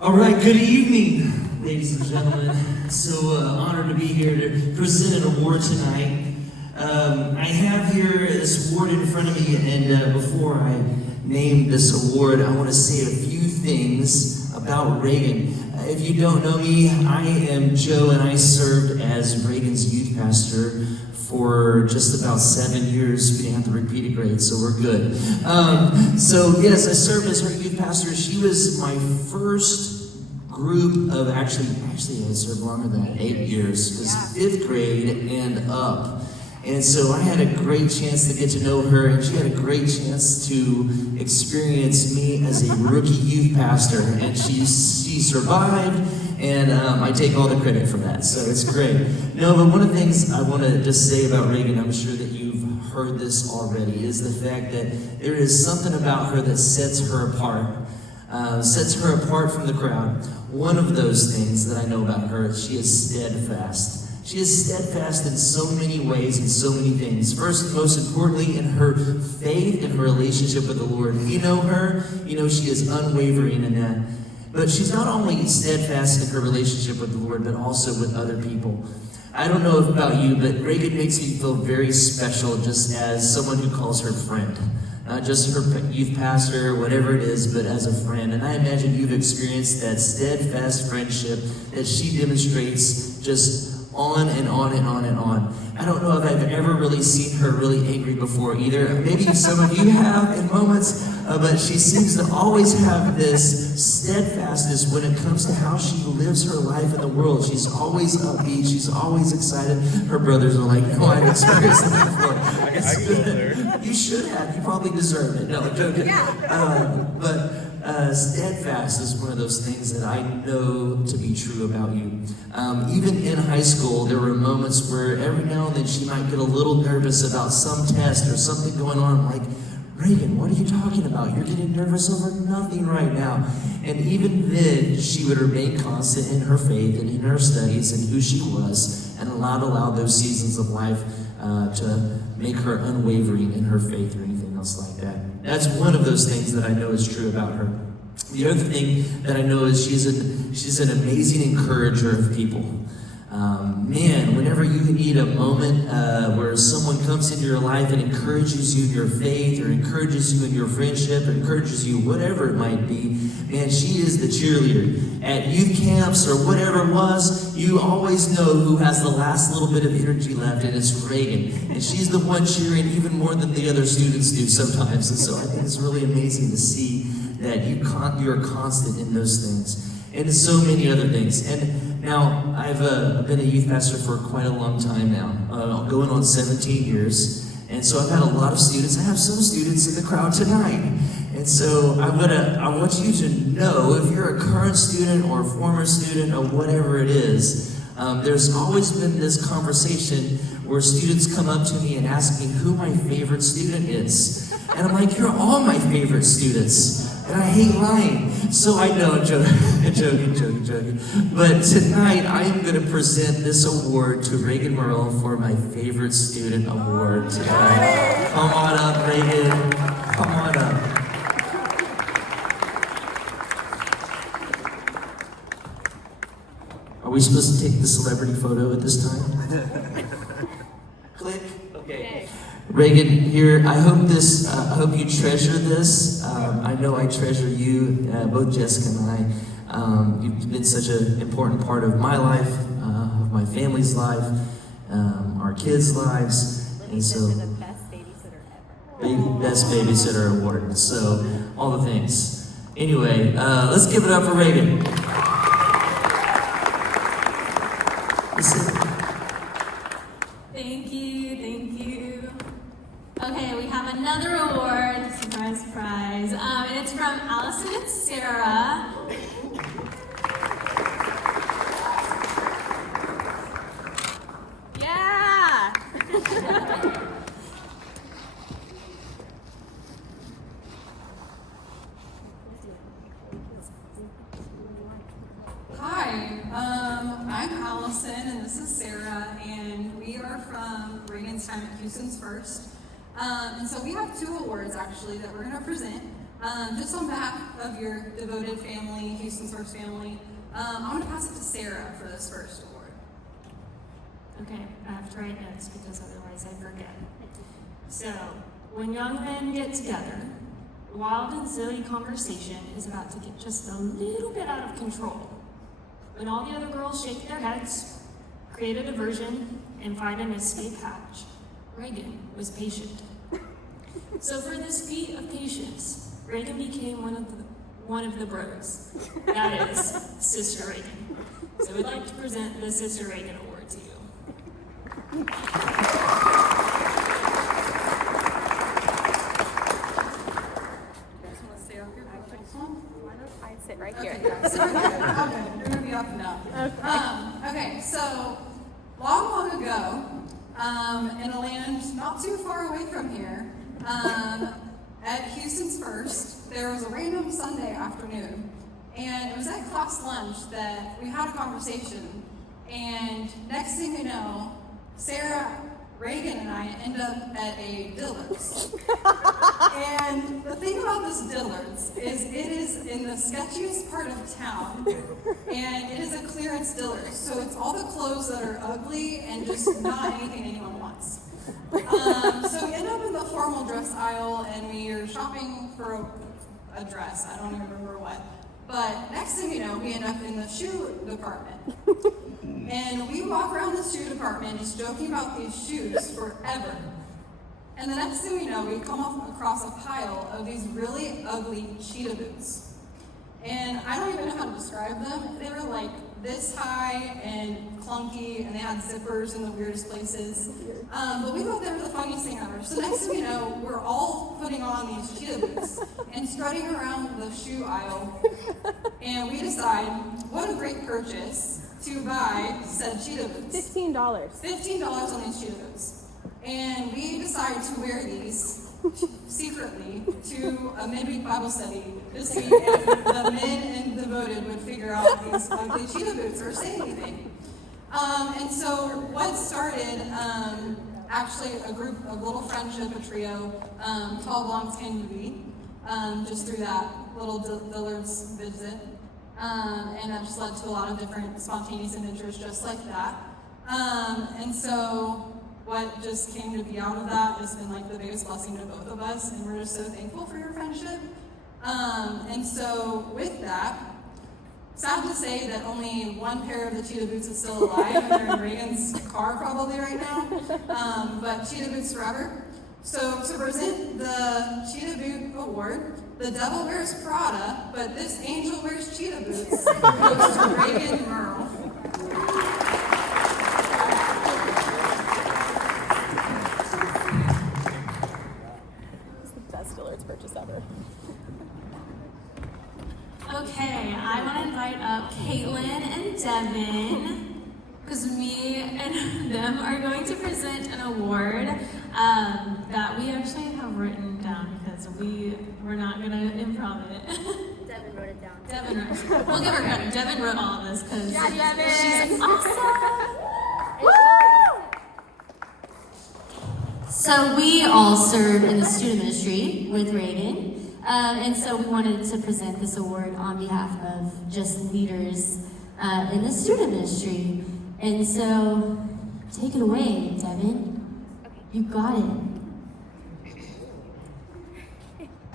All right, good evening, ladies and gentlemen. So honored to be here to present an award tonight. I have here this award in front of me, and before I name this award, I want to say a few things about Reagan. If you don't know me, I am Joe, and I served as Reagan's youth pastor for just about 7 years. We didn't have to repeat it great, so we're good. So yes, I served as her youth pastor. She was my first group of, actually I served longer than that, 8 years. It was 5th grade and up. And so I had a great chance to get to know her, and she had a great chance to experience me as a rookie youth pastor. And she survived, and I take all the credit for that, so it's great. No, but one of the things I want to just say about Reagan, I'm sure that you've heard this already, is the fact that there is something about her that sets her apart from the crowd. One of those things that I know about her is she is steadfast. She is steadfast in so many ways and so many things. First, most importantly, in her faith and her relationship with the Lord. If you know her, you know she is unwavering in that. But she's not only steadfast in her relationship with the Lord, but also with other people. I don't know about you, but Reagan makes me feel very special just as someone who calls her friend. Not just her youth pastor, whatever it is, but as a friend. And I imagine you've experienced that steadfast friendship that she demonstrates just on and on and on and on. I don't know if I've ever really seen her really angry before either. Maybe some of you have in moments, but she seems to always have this steadfastness when it comes to how she lives her life in the world. She's always upbeat. She's always excited. Her brothers are like, no, I've experienced that before. I can go there. You should have. You probably deserve it. No, I'm joking. Steadfast is one of those things that I know to be true about you. Even in high school, there were moments where every now and then she might get a little nervous about some test or something going on. I'm like, Reagan, what are you talking about? You're getting nervous over nothing right now. And even then, she would remain constant in her faith and in her studies and who she was, and allow those seasons of life to make her unwavering in her faith or anything else like that. That's one of those things that I know is true about her. The other thing that I know is she's an amazing encourager of people. Man, whenever you need a moment where someone comes into your life and encourages you in your faith, or encourages you in your friendship, or encourages you whatever it might be, man, she is the cheerleader. At youth camps or whatever it was, you always know who has the last little bit of energy left, and it's Reagan. And she's the one cheering even more than the other students do sometimes. And so I think it's really amazing to see that you're constant in those things. And so many other things. And now, I've been a youth pastor for quite a long time now, going on 17 years. And so I've had a lot of students. I have some students in the crowd tonight. And so I want you to know, if you're a current student or a former student or whatever it is, there's always been this conversation where students come up to me and ask me who my favorite student is. And I'm like, you're all my favorite students. And I hate lying. So I know, joking. But tonight, I am going to present this award to Reagan Merle for my favorite student award tonight. Come on up, Reagan. Come on up. Are we supposed to take the celebrity photo at this time? Click. Okay. Reagan, here, I hope you treasure this. I know I treasure you, both Jessica and I. You've been such an important part of my life, of my family's life, our kids' lives. And so, the best babysitter ever. Best Babysitter Award. So, all the things. Anyway, let's give it up for Reagan. Listen. Thank you. Okay, we have another award. Surprise. And it's from Allison and Sarah. Yeah! Hi, I'm Allison and this is Sarah, and we are from Reagan's time at Houston's First. And so we have two awards actually that we're going to present. Just on behalf of your devoted family, Houston's First family, I'm going to pass it to Sarah for this first award. Okay, I have to write notes because otherwise I forget. So, when young men get together, the wild and silly conversation is about to get just a little bit out of control. When all the other girls shake their heads, create a diversion, and find an escape hatch, Reagan was patient. So for this feat of patience, Reagan became one of the bros. That is, Sister Reagan. So we'd like to present the Sister Reagan Award to you. You guys want to stay up here for the next one? I'd sit right here. Okay, so you're gonna be up and up. Okay, so long ago, in a land not too far away from here, at Houston's First, there was a random Sunday afternoon, and it was at class lunch that we had a conversation, and next thing you know, Sarah, Reagan, and I end up at a Dillard's. And the thing about this Dillard's is it is in the sketchiest part of town, and it is a clearance Dillard's, so it's all the clothes that are ugly and just not anything anyone wants. So we end up in the formal dress aisle, and we are shopping for a dress. I don't even remember what. But next thing you know, we end up in the shoe department. And we walk around the shoe department just joking about these shoes forever. And the next thing we know, we come across a pile of these really ugly cheetah boots. And I don't even know how to describe them. They were like this high and clunky, and they had zippers in the weirdest places. But we thought they were the funniest thing ever. So next thing we know, we're all putting on these cheetah boots and strutting around the shoe aisle. And we decide, what a great purchase to buy said cheetah boots. $15. $15 on these cheetah boots. And we decided to wear these secretly to a midweek Bible study to see if the men and devoted would figure out these ugly cheetah boots or say anything. And so what started actually a group, a little friendship, a trio, Tall Blondes Came to Be, just through that little Dillard's visit. And that just led to a lot of different spontaneous adventures just like that. And so what just came to be out of that has been like the biggest blessing to both of us, and we're just so thankful for your friendship. And so with that, sad to say that only one pair of the cheetah boots is still alive, and they're in Reagan's car probably right now, but cheetah boots forever. So to present the Cheetah Boot Award, the devil wears Prada, but this angel wears cheetah boots, goes to Reagan Merle. It's the best Dillard's purchase ever. Okay, I want to invite up Caitlin and Devin, because me and them are going to present an award that we actually have written down because we're not going to improv it. Devin wrote it down. Devin wrote. We'll give her credit. Devin wrote all of this because she's awesome. So we all serve in the student ministry with Reagan, and so we wanted to present this award on behalf of just leaders in the student ministry. And so, take it away, Devin. You got it.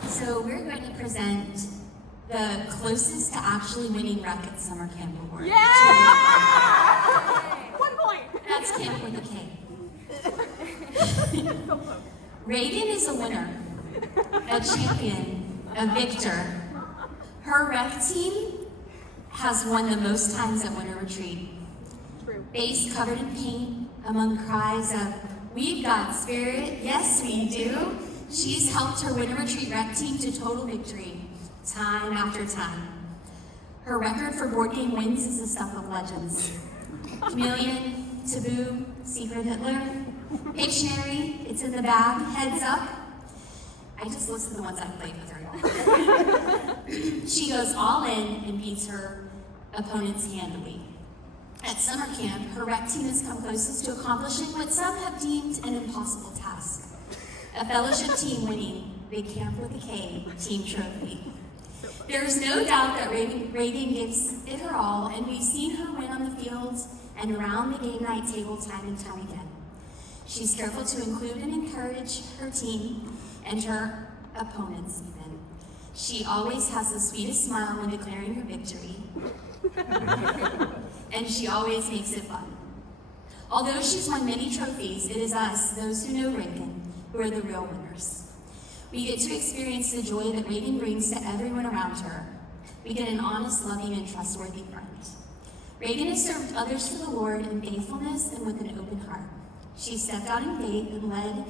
So we're going to present the closest to actually winning Rec at Summer Camp Award. Yeah! 1 point. That's Camp with a K. Reagan is a winner, a champion, a victor. Her rec team has won the most times at Winter Retreat. Face covered in paint, among cries of, "We've got spirit, yes we do." She's helped her Winter Retreat rec team to total victory, time after time. Her record for board game wins is the stuff of legends. Chameleon, Taboo, Secret Hitler, Pictionary, It's in the Bag, Heads Up. I just listed the ones I've played with her. She goes all in and beats her opponents handily. At summer camp, her rec team has come closest to accomplishing what some have deemed an impossible task. A fellowship team winning the Camp with a K team trophy. There is no doubt that Reagan gives it her all, and we've seen her win on the fields and around the game night table time and time again. She's careful to include and encourage her team and her opponents even. She always has the sweetest smile when declaring her victory. And she always makes it fun. Although she's won many trophies, it is us, those who know Reagan, who are the real winners. We get to experience the joy that Reagan brings to everyone around her. We get an honest, loving, and trustworthy friend. Reagan has served others for the Lord in faithfulness and with an open heart. She stepped out in faith and led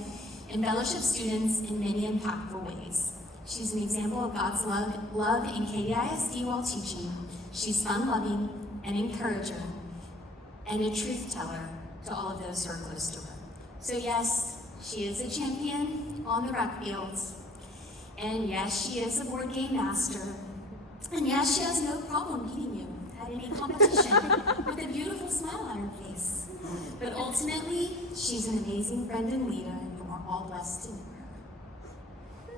and fellowship students in many impactful ways. She's an example of God's love in KDISD while teaching. She's fun-loving, an encourager, and a truth teller to all of those who are close to her. So yes, she is a champion on the rec fields. And yes, she is a board game master. And yes, she has no problem beating you at any competition with a beautiful smile on her face. But ultimately, she's an amazing friend and leader, and we're all blessed to know her.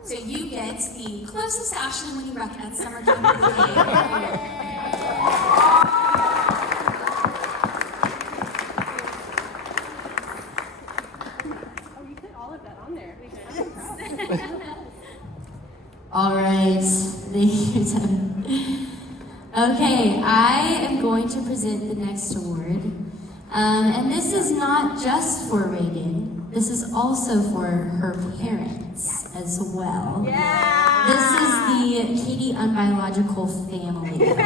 So you get the closest to Ashley Winnie Rec at Summer Camp of the Day every year. Oh, you put all of that on there. All right, thank you, Tim. Okay, I am going to present the next award. And this is not just for Reagan, this is also for her parents as well. Yeah! This is the Katie Unbiological Family. Yay!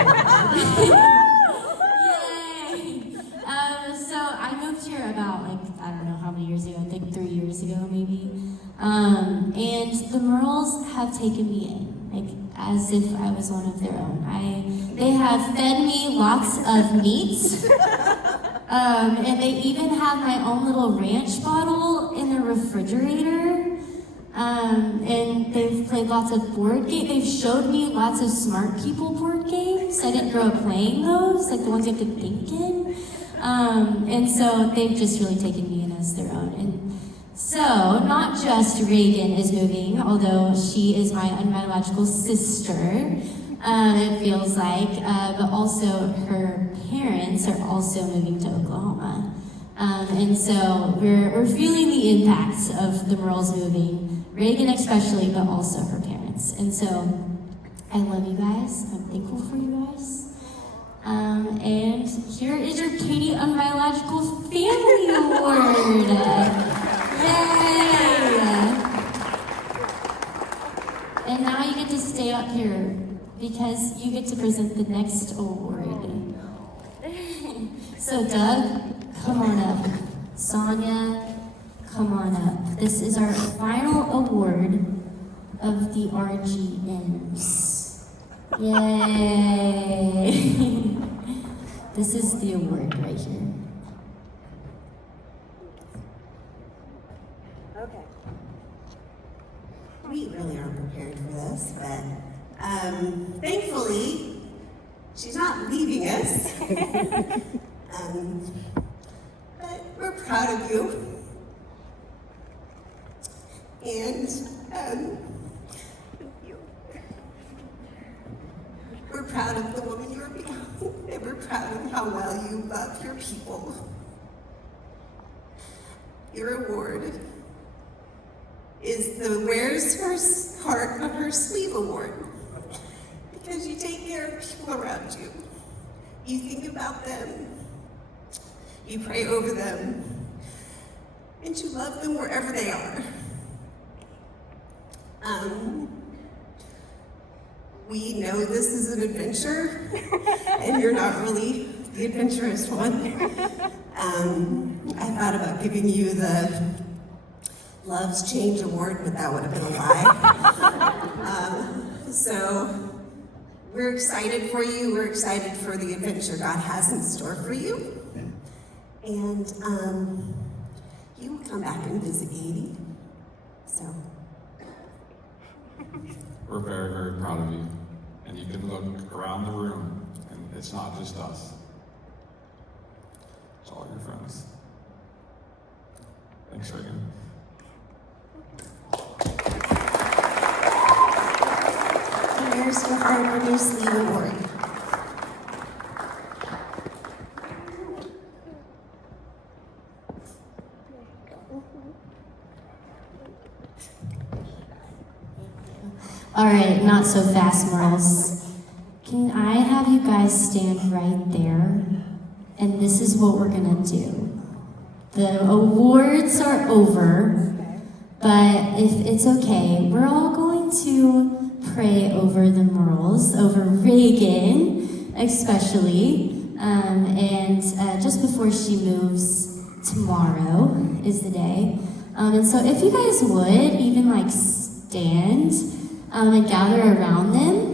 So I moved here about, I don't know how many years ago, I think 3 years ago maybe. And the Merles have taken me in, as if I was one of their own. They have fed me lots of meat. And they even have my own little ranch bottle in the refrigerator. And they've played lots of board games. They've showed me lots of Smart People board games. I didn't grow up playing those, like the ones you have to think in. And so they've just really taken me in as their own. And so, not just Reagan is moving, although she is my unbiological sister, it feels like, but also her parents are also moving to Oklahoma. And so we're feeling the impacts of the Merles moving, Reagan especially, but also her parents. And so I love you guys, I'm thankful for you guys. And here is your Katie Unbiological Family Award. Yay! And now you get to stay up here because you get to present the next award. So Doug, come on up. Sonia, come on up. This is our final award of the RGNs. Yay! This is the award right here. Okay. We really aren't prepared for this, but thankfully, she's not leaving us. But we're proud of you. And we're proud of the woman you are becoming, and we're proud of how well you love your people. Your award is the Wears Her Heart on Her Sleeve Award, because you take care of people around you. You think about them, you pray over them, and you love them wherever they are. We know this is an adventure, and you're not really the adventurous one. I thought about giving you the Love's Change Award, but that would have been a lie. So we're excited for you. We're excited for the adventure God has in store for you. And you will come back and visit Katie. So. We're very, very proud of you. And you can look around the room, and it's not just us. It's all your friends. Thanks, Reagan. your heart on your sleeve award. All right, not so fast, Merles. Can I have you guys stand right there? And this is what we're gonna do. The awards are over, but if it's okay, we're all going to pray over the Merles, over Reagan, especially. And just before she moves, tomorrow is the day. And so if you guys would, even like stand and gather around them.